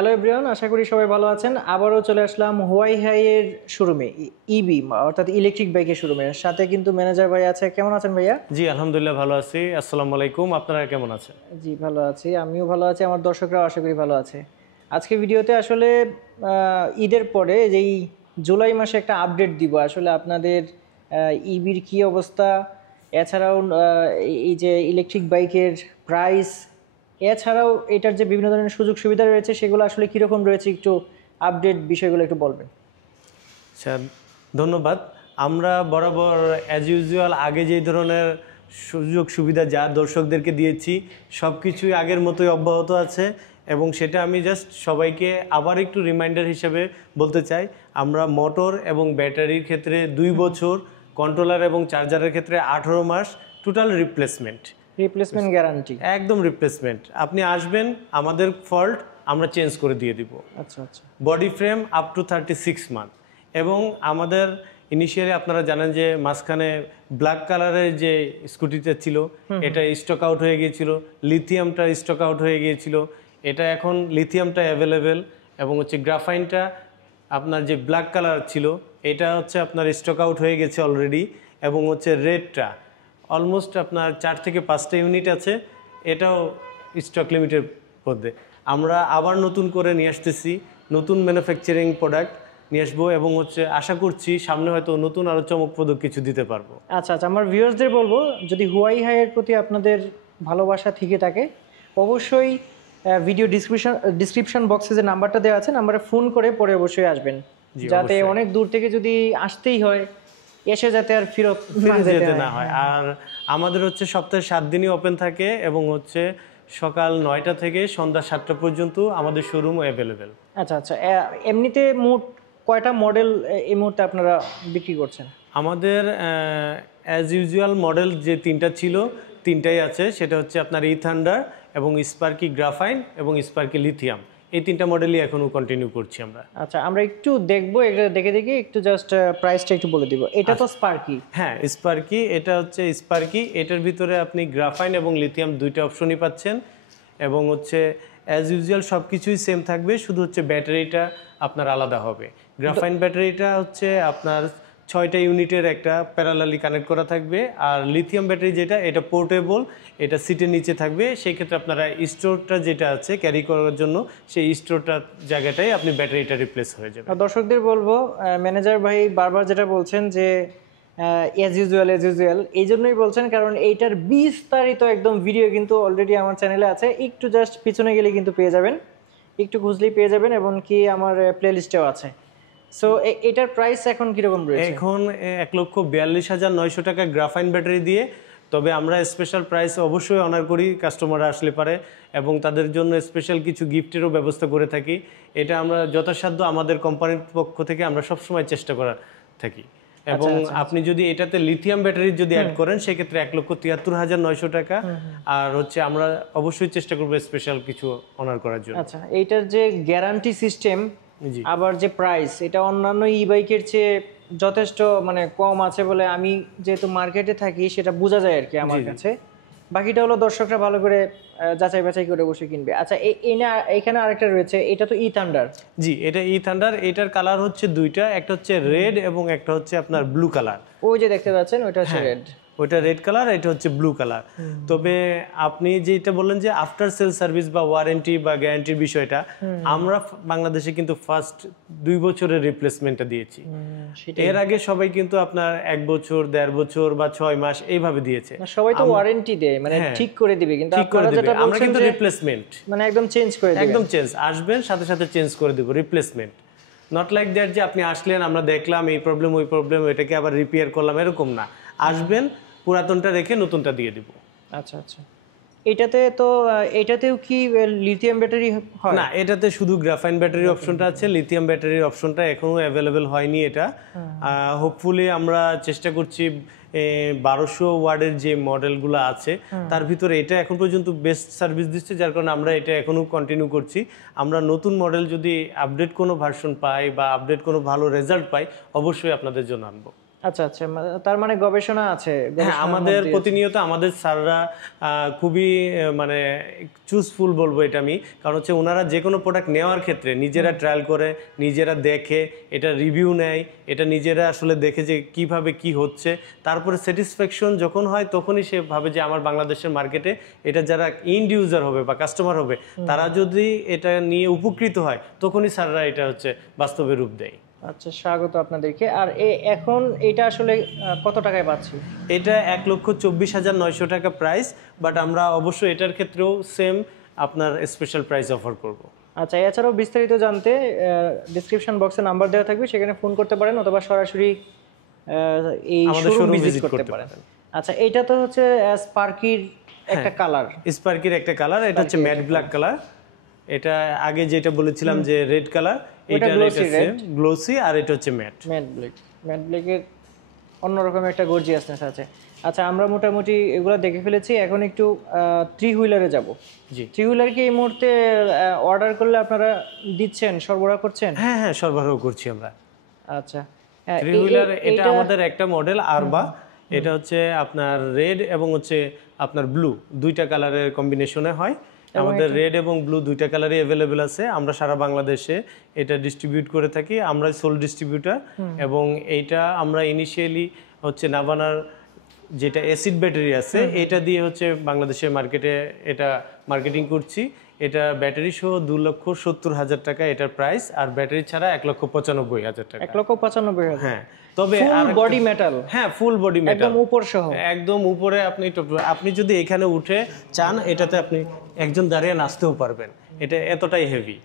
Hello everyone, আশা করি সবাই ভালো আছেন। আবারও চলে আসলাম হুয়াই হাইয়ের শোরুমে, ইবি অর্থাৎ ইলেকট্রিক বাইকের শোরুমে। সাথে কিন্তু ম্যানেজার ভাই আছে। কেমন আছেন ভাইয়া? জি আলহামদুলিল্লাহ ভালো আছি। আসসালামু আলাইকুম, আপনারা কেমন আছেন? জি ভালো আছি, আমিও ভালো আছি, আমার দর্শকরাও আশা করি ভালো আছে। আজকে ভিডিওতে আসলে ঈদের পরে যেই জুলাই মাসে একটা আপডেট দিব আসলে আপনাদের ইবির কি অবস্থা, এছাড়াও এই যে ইলেকট্রিক বাইকের প্রাইস, এছাড়াও এটার যে বিভিন্ন ধরনের সুযোগ সুবিধা রয়েছে সেগুলো আসলে কীরকম রয়েছে, একটু আপডেট বিষয়গুলো একটু বলবেন। আচ্ছা, ধন্যবাদ। আমরা বরাবর অ্যাজ ইউজুয়াল আগে যেই ধরনের সুযোগ সুবিধা যা দর্শকদেরকে দিয়েছি সব কিছুই আগের মতোই অব্যাহত আছে, এবং সেটা আমি জাস্ট সবাইকে আবার একটু রিমাইন্ডার হিসেবে বলতে চাই। আমরা মোটর এবং ব্যাটারির ক্ষেত্রে 2 বছর, কন্ট্রোলার এবং চার্জারের ক্ষেত্রে 18 মাস টোটাল রিপ্লেসমেন্ট গ্যারান্টি, একদম রিপ্লেসমেন্ট। আপনি আসবেন, আমাদের ফল্ট আমরা চেঞ্জ করে দিয়ে দিব। আচ্ছা আচ্ছা। Body frame up to 36 month. এবং আমাদের ইনিশিয়ালি আপনারা জানেন যে মাঝখানে ব্ল্যাক কালারের যে স্কুটিটা ছিল এটা স্টক আউট হয়ে গিয়েছিল, লিথিয়ামটা স্টক আউট হয়ে গিয়েছিল। এটা এখন লিথিয়ামটা অ্যাভেলেবেল, এবং হচ্ছে গ্রাফাইনটা আপনার যে ব্ল্যাক কালার ছিল এটা হচ্ছে আপনার স্টক আউট হয়ে গেছে অলরেডি। এবং হচ্ছে রেডটা অলমোস্ট আপনার 4 থেকে 5টা ইউনিট আছে, এটাও স্টক লিমিটের মধ্যে। আমরা আবার নতুন করে নিয়ে আসতেছি, নতুন ম্যানুফ্যাকচারিং প্রোডাক্ট নিয়ে আসবো, এবং হচ্ছে আশা করছি সামনে হয়তো নতুন আরও চমকপ্রদ কিছু দিতে পারবো। আচ্ছা আচ্ছা, আমার ভিউয়ার্সদের বলবো, যদি হুয়াই হাইয়ের প্রতি আপনাদের ভালোবাসা থেকে থাকে অবশ্যই ভিডিও ডিসক্রিপশন বক্সে যে নাম্বারটা দেওয়া আছে নাম্বারে ফোন করে পরে অবশ্যই আসবেন, যাতে অনেক দূর থেকে যদি আসতেই হয় এসে যাতে আর ফেরত যেতে না হয়। আর আমাদের হচ্ছে সপ্তাহে 7 দিনই ওপেন থাকে, এবং হচ্ছে সকাল 9টা থেকে সন্ধ্যা 7টা পর্যন্ত আমাদের শোরুম অ্যাভেলেবেল। আচ্ছা আচ্ছা, এমনিতে মোট কয়টা মডেল এই মুহূর্তে আপনারা বিক্রি করছেন? আমাদের অ্যাজ ইউজুয়াল মডেল যে 3টা ছিল 3টাই আছে, সেটা হচ্ছে আপনার ই থান্ডার এবং স্পার্কি গ্রাফাইন এবং স্পার্কি লিথিয়াম। এই 3টা মডেলই এখনও কন্টিনিউ করছি আমরা। আচ্ছা, আমরা একটু দেখবো, এটা দেখে দেখে একটু জাস্ট প্রাইসটা একটু বলে দিব। এটা তো স্পার্কি? হ্যাঁ স্পার্কি, এটা হচ্ছে স্পার্কি। এটার ভিতরে আপনি গ্রাফাইন এবং লিথিয়াম 2টা অপশনই পাচ্ছেন, এবং হচ্ছে অ্যাজ ইউজুয়াল সব কিছুই সেম থাকবে, শুধু হচ্ছে ব্যাটারিটা আপনার আলাদা হবে। গ্রাফাইন ব্যাটারিটা হচ্ছে আপনার 6টা ইউনিটের একটা প্যারালালি কানেক্ট করা থাকবে, আর লিথিয়াম ব্যাটারি যেটা এটা পোর্টেবল, এটা সিটের নিচে থাকবে। সেই ক্ষেত্রে আপনারা স্টোরটা যেটা আছে ক্যারি করার জন্য সেই স্টোরটার জায়গাটায় আপনি ব্যাটারিটা রিপ্লেস হয়ে যাবে। দর্শকদের বলবো, ম্যানেজার ভাই বারবার যেটা বলছেন যে অ্যাজ ইউজুয়াল এই জন্যই বলছেন কারণ এইটার বিস্তারিত একদম ভিডিও কিন্তু অলরেডি আমার চ্যানেলে আছে, একটু জাস্ট পিছনে গেলে কিন্তু পেয়ে যাবেন, একটু খুঁজলেই পেয়ে যাবেন, এবং কি আমার প্লেলিস্টেও আছে। সো এটার প্রাইস এখন কিরকম রয়েছে? এখন 1,42,900 টাকা গ্রাফাইন ব্যাটারি দিয়ে। তবে আমরা স্পেশাল প্রাইস অবশ্যই অনার করি কাস্টমাররা আসলে পারে, এবং তাদের জন্য স্পেশাল কিছু গিফটেরও ব্যবস্থা করে থাকি। এটা আমরা যথাসাধ্য আমাদের কোম্পানির পক্ষ থেকে আমরা সবসময় চেষ্টা করে থাকি। এবং আপনি যদি এটাতে লিথিয়াম ব্যাটারি যদি অ্যাড করেন সেক্ষেত্রে 1,73,900 টাকা। আর হচ্ছে আমরা অবশ্যই চেষ্টা করবো স্পেশাল কিছু অনার করার জন্য। আচ্ছা, এইটার যে গ্যারান্টি সিস্টেম আবার যে প্রাইস, এটা অন্যান্য ই বাইকের চেয়ে যথেষ্ট মানে কম আছে বলে আমি যেহেতু মার্কেটে থাকি সেটা বোঝা যায় আর কি আমার কাছে। বাকিটা হলো দর্শকরা ভালো করে যাচাই বাছাই করে বসে কিনবে। আচ্ছা, এখানে আরেকটা রয়েছে, এটা তো ই থান্ডার? জি, এটা ই থান্ডার। এটার কালার হচ্ছে 2টা, একটা হচ্ছে রেড এবং একটা হচ্ছে আপনার ব্লু কালার। ওই যে দেখতে পাচ্ছেন ওইটা হচ্ছে রেড, ওইটা রেড কালার, এটা হচ্ছে ব্লু কালার। তবে আপনি যেটা বললেন যে আফটার সেল সার্ভিস বা ওয়ারেন্টি বা গ্যারান্টির বিষয়টা, আমরা বাংলাদেশে কিন্তু ফার্স্ট 2 বছরের রিপ্লেসমেন্টটা দিয়েছি। এর আগে সবাই কিন্তু আপনার 1 বছর, 1.5 বছর বা 6 মাস এইভাবে দিয়েছে। সবাই তো ওয়ারেন্টি দেয়, মানে ঠিক করে দিবে, কিন্তু আপনারা যেটা আমরা কিন্তু রিপ্লেসমেন্ট মানে একদম চেঞ্জ করে দিবেন, একদম চেঞ্জ, আসবেন সাথে সাথে চেঞ্জ করে দেব, রিপ্লেসমেন্ট। নট লাইক দ্যাট যে আপনি আসলেন, আমরা দেখলাম এই প্রবলেম ওই প্রবলেম, এটাকে আবার রিপেয়ার করলাম, এরকম না। আসবেন, পুরাতনটা রেখে নতুনটা দিয়ে দিব। আচ্ছা আচ্ছা, এটাতেও কি লিথিয়াম ব্যাটারি হয়? না, এটাতে শুধু গ্রাফাইন ব্যাটারির অপশনটা আছে, লিথিয়াম ব্যাটারির অপশনটা এখনো অ্যাভেলেবেল হয়নি। এটা হোপফুলি আমরা চেষ্টা করছি 1200 ওয়ার্ডের যে মডেলগুলো আছে তার ভিতরে এটা এখন পর্যন্ত বেস্ট সার্ভিস দিচ্ছে, যার কারণে আমরা এটা এখনো কন্টিনিউ করছি। আমরা নতুন মডেল যদি আপডেট কোনো ভার্সন পাই বা আপডেট কোনো ভালো রেজাল্ট পাই অবশ্যই আপনাদের জন্য আনবো। আচ্ছা আচ্ছা, তার মানে গবেষণা আছে। হ্যাঁ, আমাদের প্রতিনিয়ত আমাদের স্যাররা খুবই মানে চুজফুল বলবো এটা আমি, কারণ হচ্ছে ওনারা যে কোনো প্রোডাক্ট নেওয়ার ক্ষেত্রে নিজেরা ট্রায়াল করে, নিজেরা দেখে, এটা রিভিউ নেয়, এটা নিজেরা আসলে দেখে যে কিভাবে কি হচ্ছে, তারপরে স্যাটিসফ্যাকশন যখন হয় তখনই সে ভাবে যে আমার বাংলাদেশের মার্কেটে এটা যারা ইন্ড ইউজার হবে বা কাস্টমার হবে তারা যদি এটা নিয়ে উপকৃত হয় তখনই স্যাররা এটা হচ্ছে বাস্তবে রূপ দেয়। আচ্ছা, স্বাগত আপনাদেরকে। আর এখন এটা আসলে কত টাকায় পাচ্ছি? এটা 1,24,900 টাকা প্রাইস, বাট আমরা অবশ্যই এটার ক্ষেত্রেও সেম আপনার স্পেশাল প্রাইস অফার করব। আচ্ছা, এছাড়াও বিস্তারিত জানতে ডেসক্রিপশন বক্সে নাম্বার দেওয়া থাকবে, সেখানে ফোন করতে পারেন অথবা সরাসরি এই শোরুম ভিজিট করতে পারেন। আচ্ছা, এটা তো হচ্ছে স্পার্কির একটা কালার, স্পার্কির একটা কালার, এটা হচ্ছে ম্যাট ব্ল্যাক কালার। এটা আগে যেটা বলেছিলাম যে রেড কালার, এটা সেম গ্লোসি, আর এটা হচ্ছে ম্যাট ব্ল্যাক। ম্যাট ব্ল্যাকের অন্যরকম একটা গর্জিয়াসনেস আছে। আচ্ছা, আমরা মোটামুটি এগুলো দেখে ফেলেছি, এখন একটু থ্রি হুইলারে যাব। জি, থ্রি হুইলার কি এই মুহূর্তে অর্ডার করলে আপনারা দিচ্ছেন, সরবরাহ করছেন? হ্যাঁ হ্যাঁ, সরবরাহ করছি আমরা। আচ্ছা, থ্রি হুইলার এটা আমাদের একটা মডেল আরবা, এটা হচ্ছে আপনার রেড এবং হচ্ছে আপনার ব্লু, দুইটা কালারের কম্বিনেশনে হয়। আমাদের রেড এবং ব্লু দুইটা কালারই অ্যাভেলেবেল আছে। আমরা সারা বাংলাদেশে এটা ডিস্ট্রিবিউট করে থাকি, আমরা সোল ডিস্ট্রিবিউটার। এবং এইটা আমরা ইনিশিয়ালি হচ্ছে নাভানার যেটা অ্যাসিড ব্যাটারি আছে এটা দিয়ে হচ্ছে বাংলাদেশের মার্কেটে এটা মার্কেটিং করছি। এটা ব্যাটারি সহ 2,70,000 টাকা এটার প্রাইস, আর ব্যাটারি ছাড়া 1,95,000 টাকা। 1,95,000? হ্যাঁ, তবে ফুল বডি মেটাল? হ্যাঁ, ফুল বডি মেটাল, একদম উপর সহ? একদম উপরে। আপনি যদি এখানে উঠে চান এটাতে আপনি একজন দাঁড়িয়ে নাচতেও পারবেন, এটা এতটাই হেভি।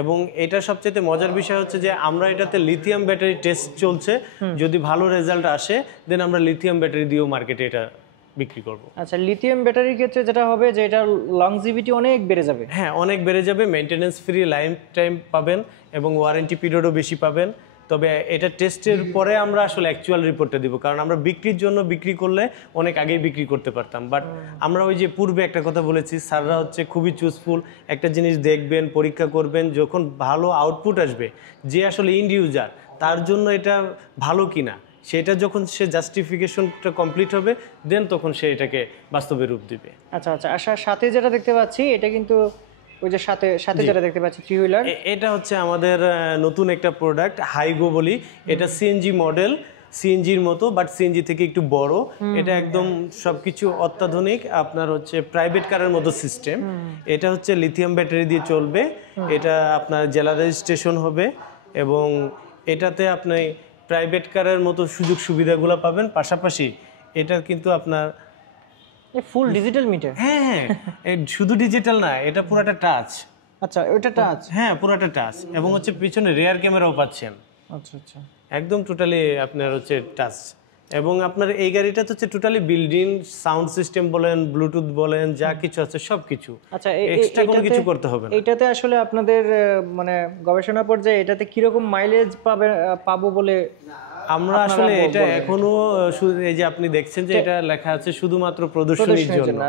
এবং এটা সবচেয়ে মজার বিষয় হচ্ছে যে আমরা এটাতে লিথিয়াম ব্যাটারি টেস্ট চলছে, যদি ভালো রেজাল্ট আসে দেন আমরা লিথিয়াম ব্যাটারি দিয়েও মার্কেটে এটা বিক্রি করব। আচ্ছা, লিথিয়াম ব্যাটারির ক্ষেত্রে যেটা হবে যে এটার লংজিভিটি অনেক বেড়ে যাবে? হ্যাঁ, অনেক বেড়ে যাবে, মেইনটেনেন্স ফ্রি লাইফ টাইম পাবেন এবং ওয়ারেন্টি পিরিয়ডও বেশি পাবেন। তবে এটা টেস্টের পরে আমরা আসলে অ্যাকচুয়াল রিপোর্টটা দিব, কারণ আমরা বিক্রির জন্য বিক্রি করলে অনেক আগেই বিক্রি করতে পারতাম। বাট আমরা ওই যে পূর্বে একটা কথা বলেছি, স্যাররা হচ্ছে খুবই চুজফুল, একটা জিনিস দেখবেন, পরীক্ষা করবেন, যখন ভালো আউটপুট আসবে যে আসলে ইন্ড ইউজার তার জন্য এটা ভালো কিনা সেটা যখন সে জাস্টিফিকেশনটা কমপ্লিট হবে দেন তখন সে এটাকে বাস্তবে রূপ দিবে। আচ্ছা আচ্ছা, সাথে যেটা দেখতে পাচ্ছি এটা কিন্তু ওই যে সাথে যেটা দেখতে পাচ্ছি থ্রি হুইলার, এটা হচ্ছে আমাদের নতুন একটা প্রোডাক্ট, হাইগো বলি। এটা সিএনজি মডেল, সিএনজির মতো বাট সিএনজি থেকে একটু বড়। এটা একদম সবকিছু অত্যাধুনিক, আপনার হচ্ছে প্রাইভেট কারের মতো সিস্টেম। এটা হচ্ছে লিথিয়াম ব্যাটারি দিয়ে চলবে, এটা আপনার জেলা রেজিস্ট্রেশন হবে এবং এটাতে আপনি প্রাইভেট কারের মতো সুযোগ সুবিধাগুলো পাবেন। পাশাপাশি এটা কিন্তু আপনার ফুল ডিজিটাল মিটার? হ্যাঁ হ্যাঁ, শুধু ডিজিটাল না, এটা পুরোটা টাচ। আচ্ছা, ওটা টাচ? হ্যাঁ, পুরোটা টাচ এবং হচ্ছে পিছনে রিয়ার ক্যামেরাও পাচ্ছেন। আচ্ছা আচ্ছা, একদম টোটালি আপনার হচ্ছে টাচ। এবং আপনার এই গাড়িটা হচ্ছে টোটালি বিল্ডিং সাউন্ড সিস্টেম বলেন, ব্লুটুথ বলেন, যা কিছু আছে সবকিছু। আচ্ছা, এক্সট্রা কোনো কিছু করতে হবে না। এটাতে আসলে আপনাদের মানে গবেষণা পর্যায়ে এটাতে কিরকম মাইলেজ পাবো বলে আমরা আসলে এটা এখনো এই যে আপনি দেখছেন যে এটা লেখা আছে শুধুমাত্র প্রদর্শনীর জন্য।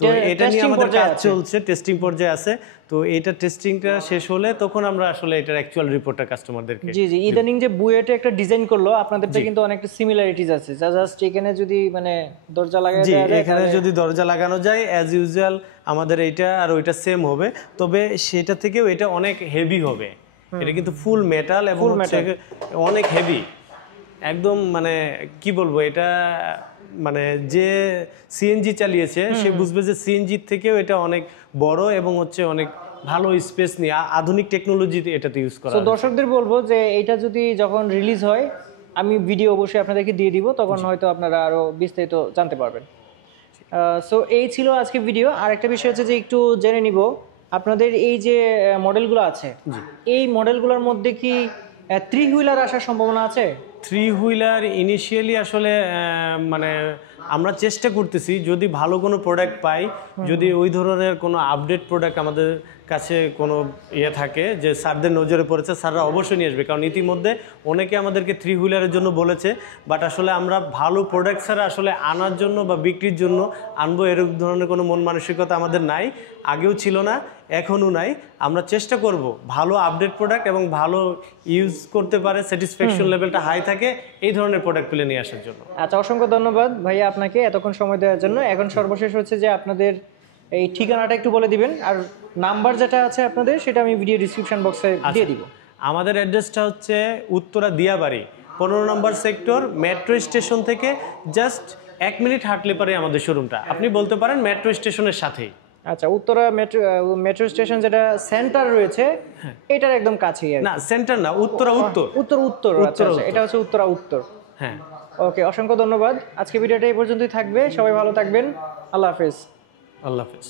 তো এটা নিয়ে আমাদের কাজ চলছে, টেস্টিং পর্যায়ে আছে। তো এটা টেস্টিংটা শেষ হলে তখন আমরা আসলে এটার অ্যাকচুয়াল রিপোর্টটা কাস্টমারদেরকে। জি জি, ইদানিং যে বুয়েটে একটা ডিজাইন করলো আপনাদেরটা কিন্তু অনেকটা সিমিলারিটিজ আছে। জাস্ট এখানে যদি মানে দরজা লাগানো যায়, এখানে যদি দরজা লাগানো যায় অ্যাজ ইউজুয়াল আমাদের এইটা আর ওইটা সেম হবে, তবে সেটা থেকেও এটা অনেক হেভি হবে। এটা কিন্তু ফুল মেটাল এবং অনেক হেভি, একদম মানে কি বলবো, এটা মানে যে সিএনজি চালিয়েছে সে বুঝবে যে সিএনজির থেকেও এটা অনেক বড় এবং হচ্ছে অনেক ভালো স্পেস নিয়ে আধুনিক টেকনোলজি এটাতে ইউজ করা। তো দর্শকদের বলবো যে এটা যদি যখন রিলিজ হয় আমি ভিডিও অবশ্যই আপনাদেরকে দিয়ে দিব, তখন হয়তো আপনারা আরো বিস্তারিত জানতে পারবেন। সো এই ছিল আজকে ভিডিও। আর একটা বিষয় হচ্ছে যে একটু জেনে নিব আপনাদের এই যে মডেলগুলো আছে, এই মডেলগুলোর মধ্যে কি থ্রি হুইলার আসার সম্ভাবনা আছে? থ্রি হুইলার ইনিশিয়ালি আসলে মানে আমরা চেষ্টা করতেছি, যদি ভালো কোনো প্রোডাক্ট পাই, যদি ওই ধরনের কোনো আপডেট প্রোডাক্ট আমাদের কাছে কোনো ইয়ে থাকে যে স্যারদের নজরে পড়েছে, স্যাররা অবশ্যই নিয়ে আসবে। কারণ ইতিমধ্যে অনেকে আমাদেরকে থ্রি হুইলারের জন্য বলেছে, বাট আসলে আমরা ভালো প্রোডাক্ট ছাড়া আসলে আনার জন্য বা বিক্রির জন্য আনবো এরকম ধরনের কোনো মন মানসিকতা আমাদের নাই, আগেও ছিল না এখনও নাই। আমরা চেষ্টা করব ভালো আপডেট প্রোডাক্ট এবং ভালো ইউজ করতে পারে, স্যাটিসফ্যাকশন লেভেলটা হাই থাকে এই ধরনের প্রোডাক্টগুলো নিয়ে আসার জন্য। আচ্ছা, অসংখ্য ধন্যবাদ ভাইয়া আপনাকে এতক্ষণ সময় দেওয়ার জন্য। এখন সর্বশেষ হচ্ছে যে আপনাদের এই ঠিকানাটা একটু বলে দিবেন, আর নাম্বার যেটা আছে আপনাদের সেটা আমি ভিডিও ডিসক্রিপশন বক্সে দিয়ে দিব। আমাদের অ্যাড্রেসটা হচ্ছে উত্তরা দিয়াবাড়ি 15 নম্বর সেক্টর, মেট্রো স্টেশন থেকে জাস্ট 1 মিনিট হাঁটলে পারে আমাদের শোরুমটা। আপনি বলতে পারেন মেট্রো স্টেশনের সাথেই। আচ্ছা, উত্তরা মেট্রো স্টেশন যেটা সেন্টার রয়েছে এটার একদম কাছেই আর কি। না, সেন্টার না, উত্তরা উত্তর। উত্তর আচ্ছা, এটা হচ্ছে উত্তরা উত্তর। হ্যাঁ, ওকে, অসংখ্য ধন্যবাদ। আজকে ভিডিওটা এই পর্যন্তই থাকবে। সবাই ভালো থাকবেন। আল্লাহ হাফেজ। আল্লাহ হাফেজ।